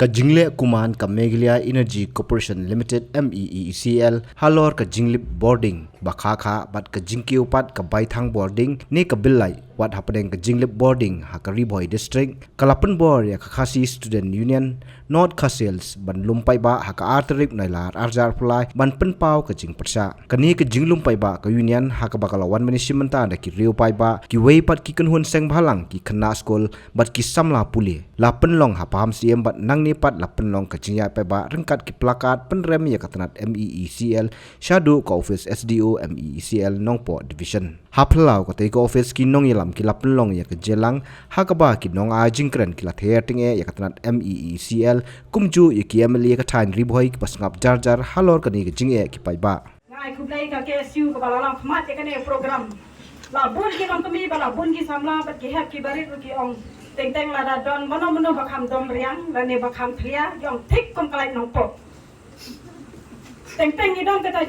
ka jingle kuman ka Meghalaya Energy Corporation Limited MEECL halor ka jinglip boarding bakha kha bat ka jingkiu pat ka baithang boarding ni ka billai wat hapadeng ka jinglip boarding ha ka Riboy district kalapan bor ya ka Khasi Student Union North Khasils ban lumpai ba ha ka arterip nailar arjar pulai ban penpau ka jing persa kani ka jinglumpai ba ka union ha ka bakalawan management da ki riu pai ba ki wei pat ki kanhun seng bhalang ki khana school bat ki samla puli la penlong ha paham siem bat nang ni pat la penlong ka jingya pai ba rengkat ki plakat penrem ya katanat MEECL shadu ka office SDO MEECL Nongpo division haplau ka te ka office ki nong yalam ki la penlong ya ka jelang ha ka ba ki nong a jingkren ki la the tinge ya katanat MEECL kumju ya ki MLA ka thain Riboy ki pasngap jar halor ka ni ka jingye ki pai ba ngai kublai ka KSU ka balalang khmat ya kane program la bun ki nong kami bala bun ki samla bat ki hap ki barit ki ong teng teng la da don mono bakam dom riang la ne bakam thria yong thik kom kalai nong po teng teng ni dong kata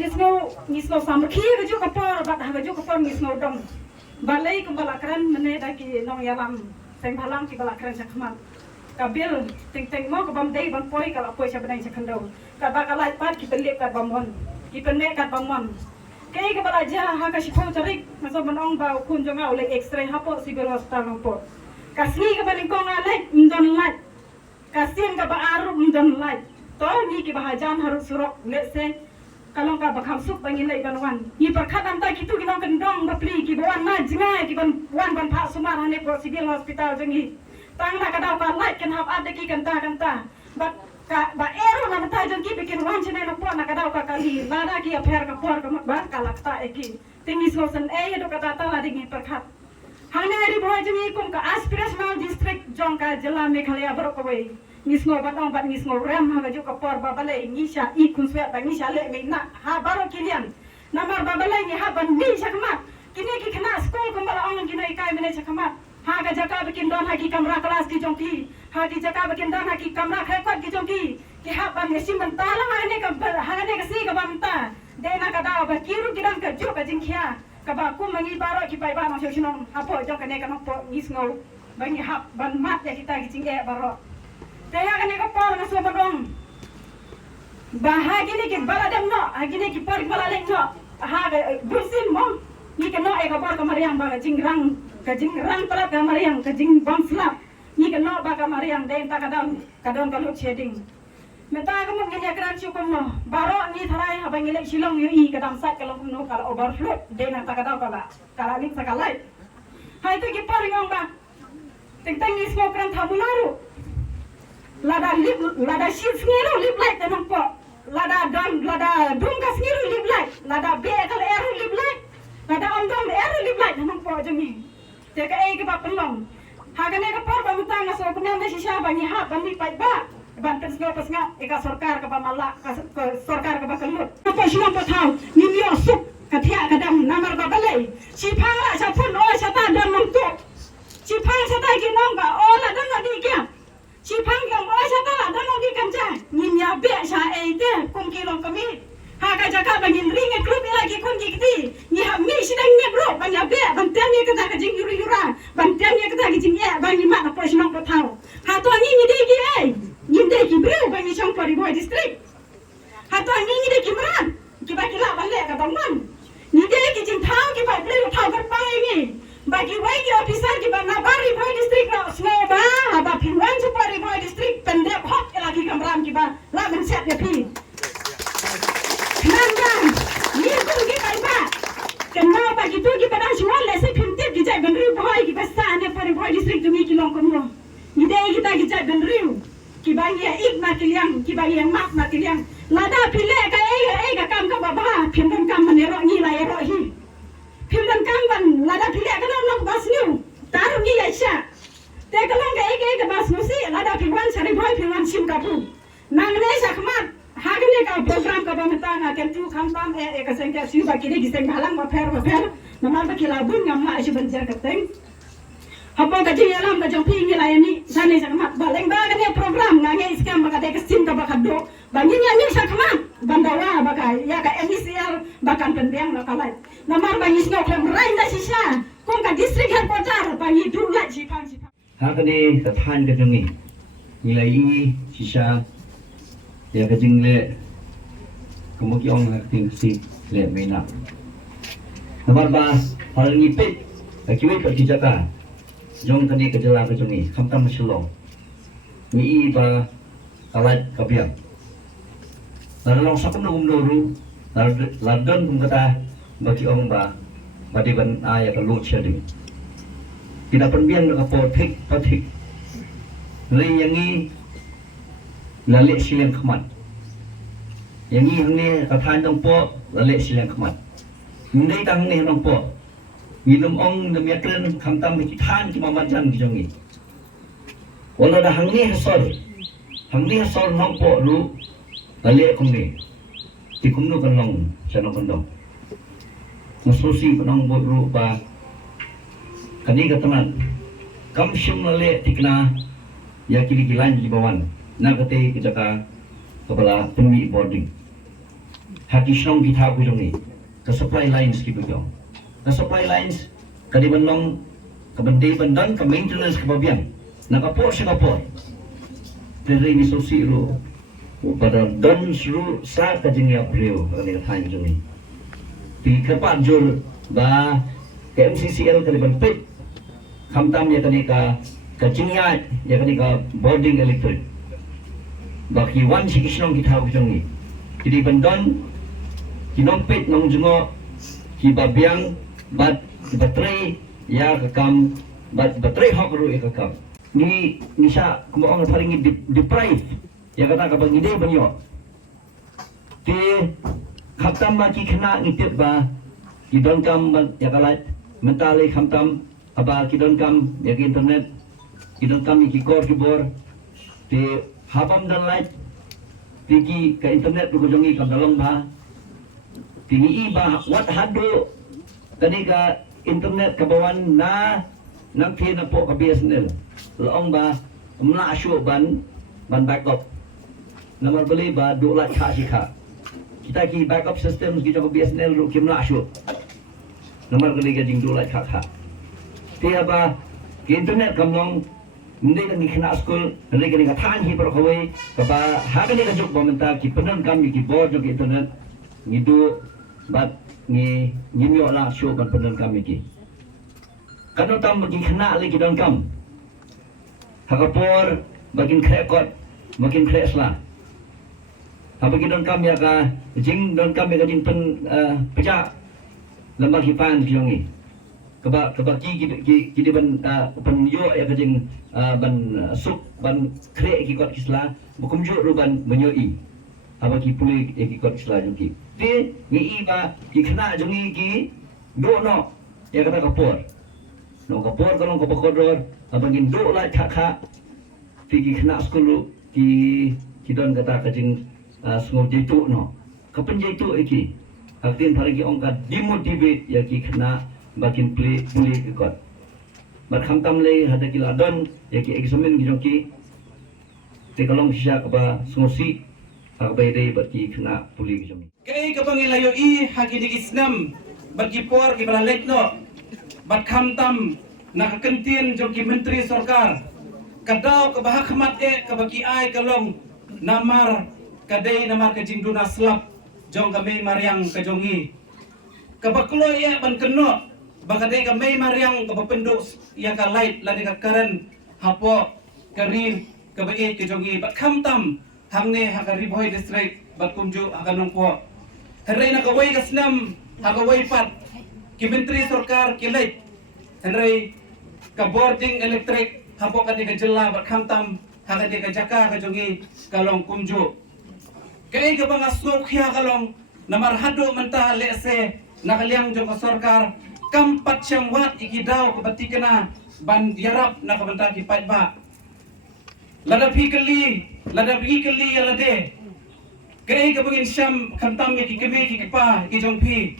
nisno samkhi ka ju ka por bat ha ju ka por nisno dong balai ka balakran mene da ki nong yalam teng balang ki balakran sakmat kabil teng teng mo ka bam dei ban poi ka poi sa banai sa khando ka ba ka lai pat ki pelip ka bamon ki penne ka bamon kei ka bala ja ha ka shipho tarik maso banong ba kun jonga ole x-ray hapo civil hospital nong po kasni ka baling kong alai ndon lai kasin ka ba aru ndon lai to ni ki bahajan harus surok let's say kalong ka bakham suk bangin lai banwan ni perkhat anta kitu ki nong kendong bapli ki bawan na jingai ki ban ban pha sumar hane po civil hospital jangi tang na kadau ka lai kan hap ada ki kanta but ka ba ero na mata jong ki bikin wan chene na po na kadau ka kali lada ki affair ka por ka ba kalakta eki tingis hosan do kata ta la dingi perkhat hane Riboy jangi kum ka aspirational district jong ka jila Meghalaya Borokowai nisno batong bat nisno ram ha ju ka por babale nisha I kun swe ba nisha le me na ha baro kilian namar babale ni ha ban ni sakmat kini ki khana school kum bala ong kini kai mene sakmat ha ga jaka bikin don ha ki kamera kelas ki jongki ha ki jaka bikin don ha ki kamera khekot ki jongki ki ha ban yesim ban tala ha ne ka si ka bamta de na ka da ba kiru kiran ka ju ka jingkhia ka ba kum mangi baro ki pai ba no shinong ha po jong ka ne ka no po nisno bangi ha ban mat ya kita ki jingge baro Taya kani ka por na so bagong bahagi ni ki baladem no agi ni ki por baladem no ha bursin mo ni ka no e ka por ka mariang ba jingrang pala ka mariang ka jing bam slap ni ka no ba ka mariang de ta ka don ka lu shading meta ka mo ngene kran chu ko no baro ni tharai ha bang ile shilong yu I ka dam sat ka long no ka overflow de na ta ka daw ka ni sa ka lai hai to ki por ngong ba teng ni smoke kran thabularu lada shit sniru lip light tenang po lada dum ka sniru lip light lada be kal eru lip light lada omdom eru lip light tenang po jami te ka e ka ba penlong ha ka ne ka por ba mutang na so punya na shisha ba ni ha ban ni pai ba ban pesnga eka sarkar ka ba mala ka sarkar ka ba kalut pa shino pa thau ni mi osuk ka thia ka dam namar ba balai chi phang la sa phun o sa ta dam mong to chi phang sa ta ki nong ba o la dam na di kya chi phang yang oi sa ta dan nong di kamcha nin ya be sa e te kum ki long kami ha ka jaka bangin ring e klub lagi kun ki kiti ni ha mi sidang ne bro ban ya be ban tem ye ka jing yura ban tem ye ka jing ye ban ni ma na po shnong ko thau ha to ni de ki e ni de ki bro ban ni chong Riboy district ha to ni de ki mran ki ba ki la ban le ka bang man ni de ki jing thau ki ba ple thau ka pa ni bagi wagi officer ki ba na Riboy district na smo ba ba pinwan sa Riboy district pendek hot lagi kamram ki ba la men set ya pi nang ni ko ki kai ba kenna ba ki tu ki ba dan shwal le se phinte ki jai ben Riboy ki ba sa ne Riboy district mi ki long ko mo ni de ki ta ki jai ben riu ki ba ye ik ma ki liang ki ba ye mak ma ki liang la da pile ka e ka kam ka ba ba phim kam ma ne ro ni la ye ro hi phim kam ban la da pile ka no bas niu taru ni ya sha te kalong ka eke bas nusi lada pinwan sari boy pinwan sim ka pu nang ne sakmat hagne ka program ka bamta na ken tu kham tam e ka sengka siu ba kide giseng balang ba fer namal ba kila bun ngam ha ashi banjar ka teng hapo ka ji alam ka jong pingi la yani sane sakmat baleng ba ka program ngange iskam ba ka de sim ka ba ka do bangin ya ni sakmat bandawa ba ka ya ka MECL ba kan pendeng na kalai namar ba ni sno klem rain da sisa kum ka district headquarter ba ni du la ji phang hakani ka than ka jangi nilai ini sisa ya kajing le kemudian orang aktif si le mena nomor bas hal ngipit akibat kerja jong kani kejala kejongi kamtam masyallah ni ba kalat kabiang lalu sakam nungum noru ladon kum kata bagi orang ba badi ban ayah kalau ceding tidak penbiang nak potik potik lain yang ni lalek silang kemat yang ni hang ni katahan dong po lalek silang kemat ni tang ni dong po minum ong demi akren kamtam bikitan cuma majan dijongi walau dah hang ni hasol nong po lu lalek kum ni tikum nu kan long sana kondong masusi penong buat ru ba kani kataman kam syum lalek tikna ya kili kilan di bawah na kate kijaka kepala penmi boarding hati syong kita ku jongi ke supply lines ki bujong ke supply lines kadi benong ke bende bendan ke maintenance ke babian na kapor sa kapor dari ni sosi ru pada don ru sa kajing ya brio kani kathan jongi ti kapat jur ba ke MCCL kadi ban pit kamtam ya kani ka kajingnya ya kani ka boarding electric baki wan si kisnong kita jongi jadi bendon kinong pit nong jungo ki babiang bat baterai ya kakam bat baterai hok ru ya kakam ni nisa kumo paling deprive ya kata kapag ide banyo ti khatam ma ki khna ngitip ba kidon kam ya kalat mentale khamtam aba kidon kam ya ki internet kidon kam ki kor kibor ti habam dan light tiki ke internet lu jongi kam dalong ba tingi iba wat hado tadi ka internet kabawan na nang pin na po ka BSNL laong ba mla asyo ban backup nomor beli ba do lat kha sikha kita ki backup system kita ka BSNL ru kim la asyo nomor beli ka jing do lat kha tiya ba ki internet kam long hindi kan kena school hindi kan katahan hi pero kawai kapa hagan ni kajuk bamenta ki penan kami ki board jog internet ngidu bat ni nyimyo la show kan penan kami ki kanu tam bagi kena lagi don kam hakapor bagin krekot makin kresla habagi don kam ya ka jing don kam ya ka jing pen pecah lembar hipan jongi keba ki ban penyo ya kajing ban sup ban kre ki kot kisla bukum jo ruban menyoi aba ki puli ki kot kisla juki ti ni ba ki khna jungi ki do no ya kata kapor no kapor kalong kapakodor aba ngin do la kha ti ki khna skulu ki don kata kajing sngo jitu no kapan jitu iki aktin paragi ongka demotivate ya ki khna bakin puli ke kot barkham tamle hada kila don ya ki examen ki joki te kalong sya ka sosi ka bayde baki kena puli ki joki kay ka pangilayo i hagi di isnam bagi por ki balalek no barkham tam nakakentin joki menteri sarkar kadaw ka bahakmat ka bagi ai kalong namar kadai namar ka jingduna slap jong kami mariang ka jongi kabaklo ya ban keno bakadai ka may mariang kapapendo ya ka light lani ka karen hapo karin kabai ke jongi bat khamtam hangne hakariboy district bat kumju hakanong po henry na kaway kasnam hakaway pat ki menteri sarkar ki light henry ka boarding electric hapo kani ka jela bat khamtam hakadi ka jaka ka jongi kalong kumju kay ka bang asok ya kalong namarhado manta lese nakaliang jong ka sarkar kampat siyang wat ikidaw kabati ka na ban yarap na kabanta ki pait ba ladapi kali yalade kay kabagin siyam kantam ki kami ki pa ki jong pi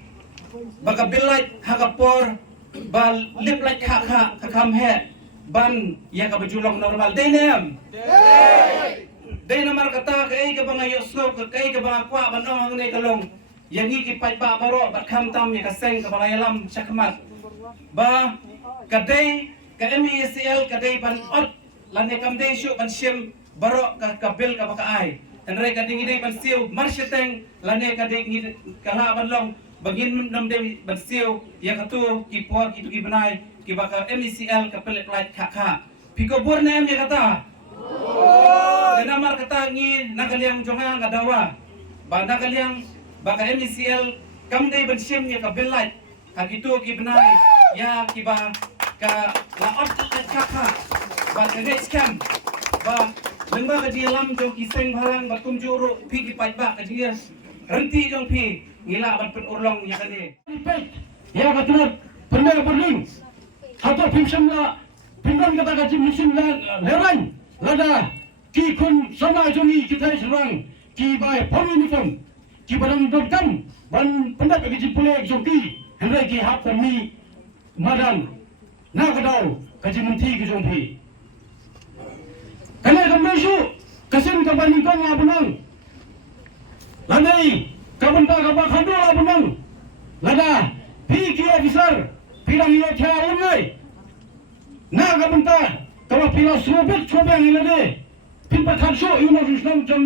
baka bilat hakapor bal liplat kha kamhe ban ya kabajulong normal denem day namar kata kay kabangayo so kay kabakwa banong ne kalong yang iki pai pa baro bat kham tam ya kaseng ka balayalam syakmat ba kadai ka MECL kadai ban ot lan ne kam dei shu ban sim barok ka bil ka bakaay. Henry kading ini bansiu marsyateng lane kading ini kala banlong bagin namde bansiu ya katu kipor kitu kibenai kibaka MECL ka pelet light kaka. Piko bor na ya kata. Dan amar kata ngi nakaliang jonga ngadawa. Ba nakaliang baka MECL kamde bansiu ya ka bil light. Kagitu kibenai ya kiba ka laot kaka. Ba kage scam. Ba lengba ka dialam jong kiseng barang batum juru pi ki pajba ka dia renti jong pi ngila ban pen urlong ya kane ya katulad pernah berling atau pimsam la pinggan kata kaji musim leran lada ki kun sama jongi kita serang ki bai pom uniform ki barang dotkan ban pendak kaji pulek jongki hendai ki hap kami madan na kadau kaji menti ki jongpi Kena kemesu kesin kabani kong abunang. Ladai kabanta kabakado abunang. Lada PK officer pilang iyo tiya unay. Na kabanta kaba pila sobek sobeng ilade. Pinpa kanso ino susnam jang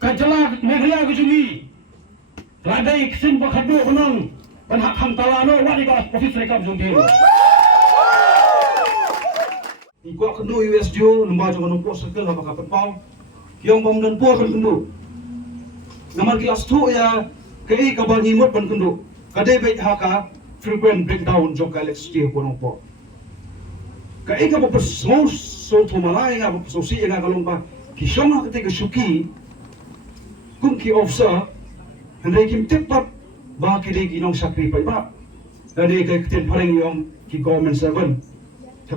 kajala meghaya kujungi. Ladai kesin bakado abunang. Panhak hamtalano wadi ka officer rekam jungdi. Iko kendu USDO lembaga menumpu circle apa kapan pau yang bom dan por kendu nama kelas tu ya kei kabar nyimut ban kendu kadai baik haka frequent breakdown jok electricity ko nompo kei ka bop so to malai nga bop so si nga kalong pa kisong na ketika suki kung ki officer hendai kim tepat ba kidai ginong sakri pa ba dani kay kiten pareng yung ki government servant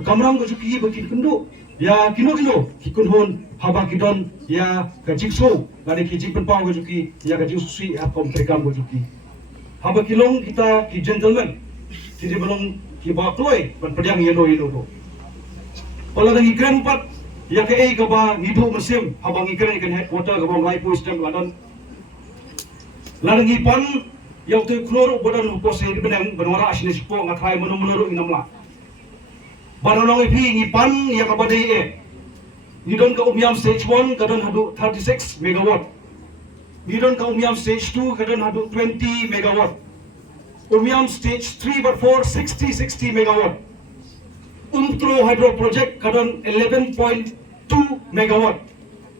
kamrang ko juki bakin kendo ya kino kikun hon haba kidon ya kajikso lani kijik penpau ko juki ya kajik susi akom trekam ko juki haba kilong kita ki gentleman tidak belum ki bakloi ban pedang yelo do pala ngi grand pat ya ke ei ka ba ngido mesim haba ngi kren kan headquarter ka ba lai postem ladon ngi pan yang tu kloro bodan ko se benang benwara asne sipo ngakai menuru inamla Banolong ipi ngipan ya kabadai Nidon ka umyam stage 1 kadon hadu 36 megawatt. Nidon ka umyam stage 2 kadon hadu 20 megawatt. Umyam stage 3 but 4 60 megawatt. Umtro hydro project kadon 11.2 megawatt.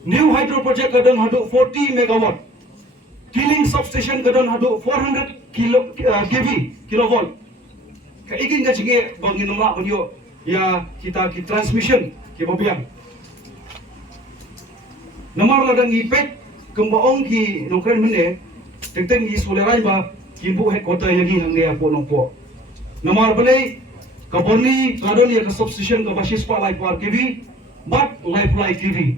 New hydro project kadon hadu 40 megawatt. Killing substation kadon hadu 400 kV kilovolt. Kaikin ka sige bangin nula banyo ya kita ki transmission ki babiang namar ladang ipek kembaong ki nongkren mene teng ki solerai ba ki bu headquarter yagi hangne apo nongpo namar bale kaboni kadon ya substation ka basis pa life war kv but life kv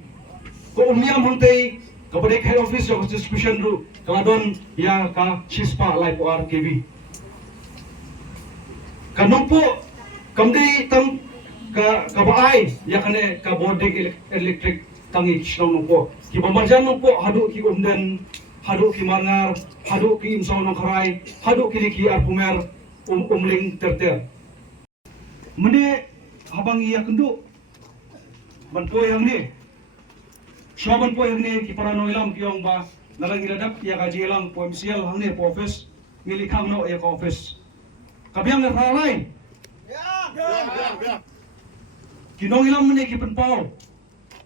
ko umiam hangtei kabade head office of distribution ru kadon ya ka sispa life war kv kanongpo kamdi tang ka baay ya kane ka boarding electric tangi kisnaw nungpo ki bamarjan nungpo hadu ki umden hadu ki mangar hadu ki imsaw nung karay hadu ki liki arpumer umling terter mene habang iya kendu banpo yang ni siya banpo yang ni ki parano ilam ki yung ba nalang iladap ya ka jilang po MCL hang ni po office milikang no ya ka office kabiang na ralay Kinong ilang mene ki penpau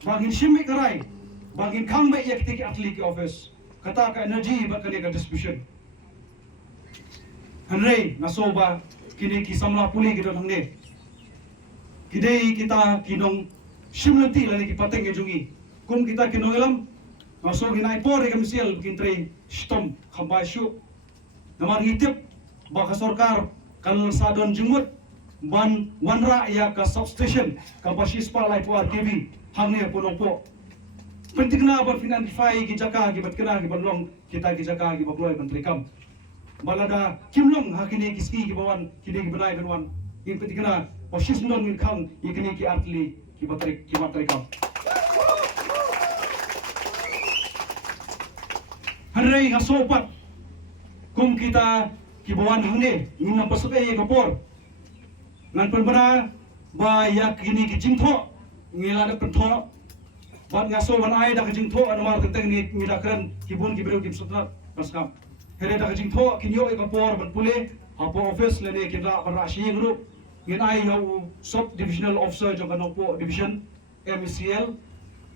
bangin shimik karai bangin kambe ya kitiki atli ki office kata ka energy ba kani ka distribution hanrei nasoba kini ki samla puli kita hangne kidei kita kinong shimlati lani ki pateng ke jungi kum kita kinong ilam naso ginai por ka misial kintrei stom khambai shu namar ngitip ba ka sarkar kan sadon jumut ban wanra ya ka substation ka basispa life war kv hangne ponongpo pentingna ban finantify ki jaka ki batkena ki banlong kita ki jaka ki bakloi ban trekam balada kimlong hakini kiski ki bawan kini ki banai banwan in pentingna basis non min khang ikini ki artli ki batrekam hanrei ngasopat kum kita ki bawan hangne ingin napasuk e kapor nan penbana ba ya kini ki jingtho ngila da pentho Bat ngaso man ai dah kajing tho anamar tentang ni midakran kibun kibreu kim sutrat paskam. Here dah kajing tho kinyo e kapor ban pule hapo office le ne kinra para shi group ngin ai yo sub divisional officer jong kanopo division MECL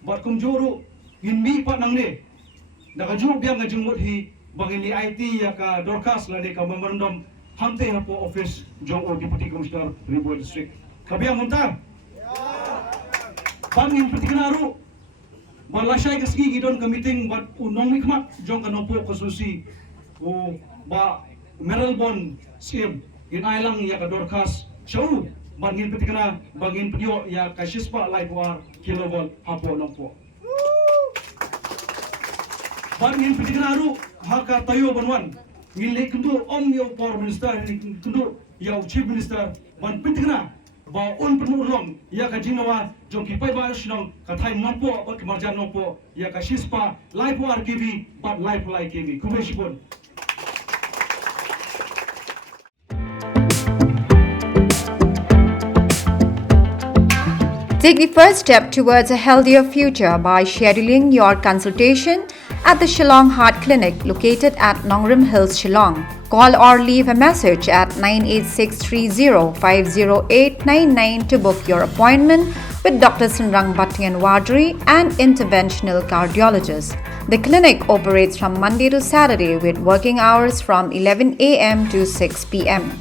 bat kum juru ngin mi pa nang ne dah kaju biang kajing mot hi bagi ni IT ya ka dorkas le ne ka memorandum hante hapo office jong o deputy commissioner Ribuan district. Kabiang muntar. Bangin petikanaru Malasay kasgi gidon ka meeting bat unong mikmat jong kanopo kasusi o ba Meralbon sim in ailang ya ka dorkas show bangin petikana bangin pedyo ya ka shispa live war kilovolt hapo nongpo bangin petikanaru haka tayo banwan ngile kundu om yo power minister ni kundu ya chief minister ban petikana ba un penulong ya ka jinawa jong ki pai ba shnong ka thai nongpo ba ki marjan nongpo ya ka shispa live war kv but live like kv kubeshipon. Take the first step towards a healthier future by scheduling your consultation at the Shillong Heart Clinic located at Nongrim Hills, Shillong. Call or leave a message at 98630-50899 to book your appointment with Dr. Sunrang Bhattian Wadri, an interventional cardiologist. The clinic operates from Monday to Saturday with working hours from 11 a.m. to 6 p.m.